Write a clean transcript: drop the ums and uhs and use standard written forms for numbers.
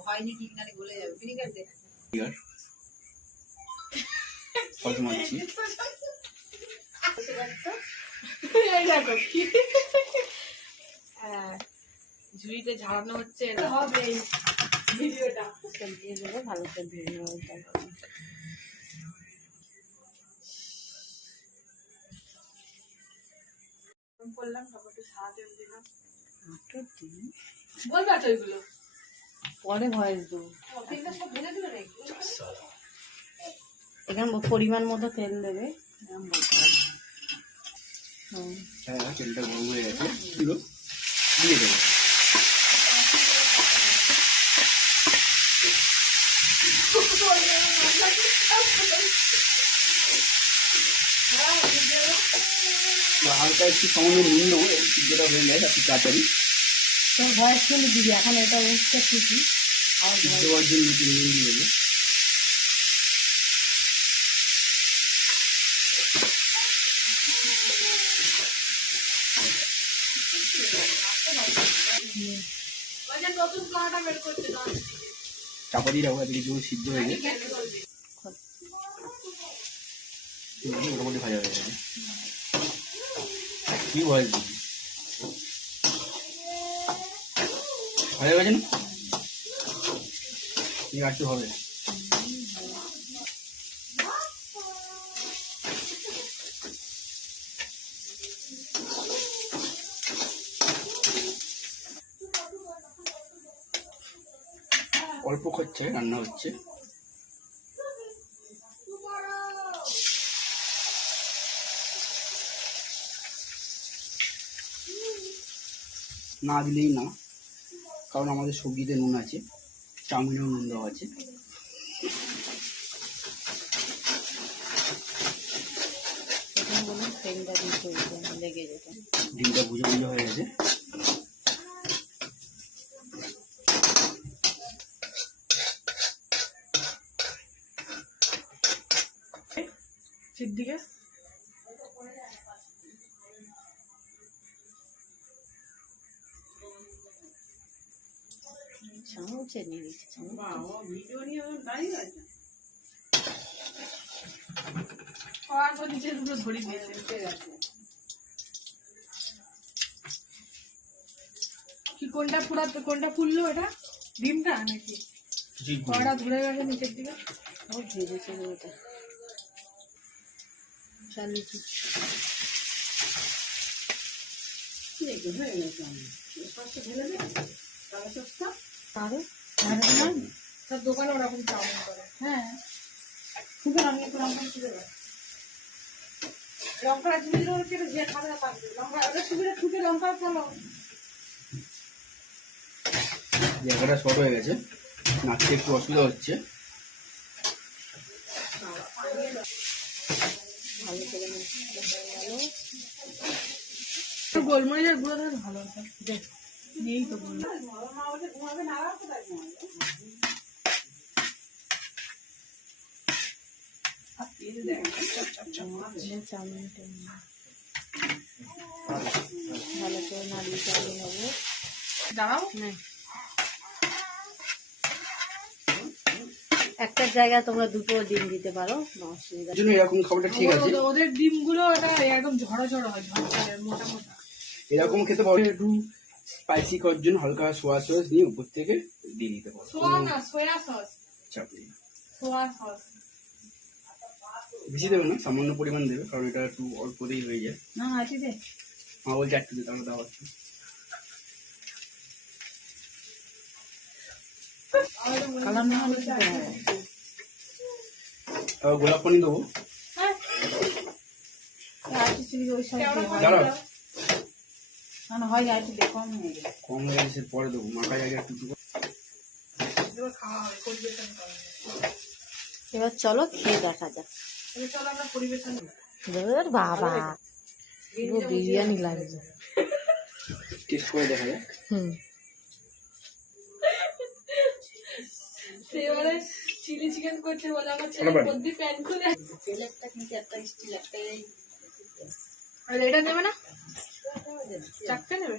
হয়নি ঠিক না গলে যাবে ঠিক আছে ঝুড়িতে ঝাড়ানো হচ্ছে হবে ভিডিওটা দিয়ে দেবো ভালো করে ভিডিও করলাম তারপর একটু সাহায্য দিলাম বলবা তো ওইগুলো পরে ভয়েস দেবো এখানে পরিমাণ মতো তেল দেবে হ্যাঁ তেলটা গরম হয়ে গেছে দিয়ে দেবো হালকা একটু সামান্য নুন দেবো যেটা হয়ে যায় একটু তাড়াতাড়ি তোর ভয়েস শুনে দিবি এখন এটা উঠতে খুশি আর দেওয়ার জন্য একটু নুন দিয়ে দেবো চাপা দিয়ে রাখবো এদিকে জোর সিদ্ধ হয়ে যায় মোটামুটি ভাজা হয়ে যাবে কি ভয়েস দিবি ভাজা গেছে না আর একটু হবে অল্প খরচে রান্না হচ্ছে না দিলেই না কারণ আমাদের সবজিতে নুন আছে চাউমিনেও নুন দেওয়া আছে ডিমটা ভুজে ভুজে হয়ে গেছে দিকে চামচে নিয়ে দিচ্ছি ভিডিও নিয়ে দাঁড়িয়ে আছে খাওয়ার পর নিচে দুটো ধরি দিয়েছে কি কোনটা পুরাতে কোনটা ফুললো এটা ডিমটা নাকি কড়া ধরে গেছে নিচের দিকে ও ভেজেছে ওটা চালিয়েছি দোকানে ওরকম চাউমিন করে হ্যাঁ শুধু আমি একটু লঙ্কা ছুটে দেবো লঙ্কা ছুটে যে খাবে না পারবে লঙ্কা ওটা ছুটে ছুটে লঙ্কা চলো জায়গাটা শর্ট হয়ে গেছে নাচতে একটু অসুবিধা হচ্ছে ভালো করে গোলমরিচের গুঁড়ো ধরে ভালো হতো দেখ নেই তো চাউমিনটা ভালো করে নাড়িয়ে চালিয়ে নেবো দাঁড়াও হ্যাঁ একটা জায়গায় তোমরা দুটো ডিম দিতে পারো অসুবিধা এরকম খাবারটা ঠিক আছে ওদের ডিমগুলো একদম ঝড়ো ঝড়ো হয় ঝড় মোটা মোটা এরকম খেতে পারো একটু স্পাইসি করার জন্য হালকা সোয়া সস দিয়ে উপর থেকে দিয়ে দিতে পারো সোয়া সস সোয়া সস বেশি দেবে না সামান্য পরিমাণ দেবে কারণ এটা একটু অল্প দিয়েই হয়ে যায় না আছে দে মা বলছে একটু দিতে আমরা দেওয়া হচ্ছে গোলাপ পানি দেবো কম হয়ে গেছে পরে দেবো মাখা জায়গায় একটু এবার চলো খেয়ে দেখা যাক বাবা বিরিয়ানি লাগছে টেস্ট করে দেখা যাক চিলি চিকেন করছে বলে আমার ছেলে বদ্দি প্যান খুলে তেলেরটা কিন্তু একটা স্টিল একটা এটা নেবে না চারটে নেবে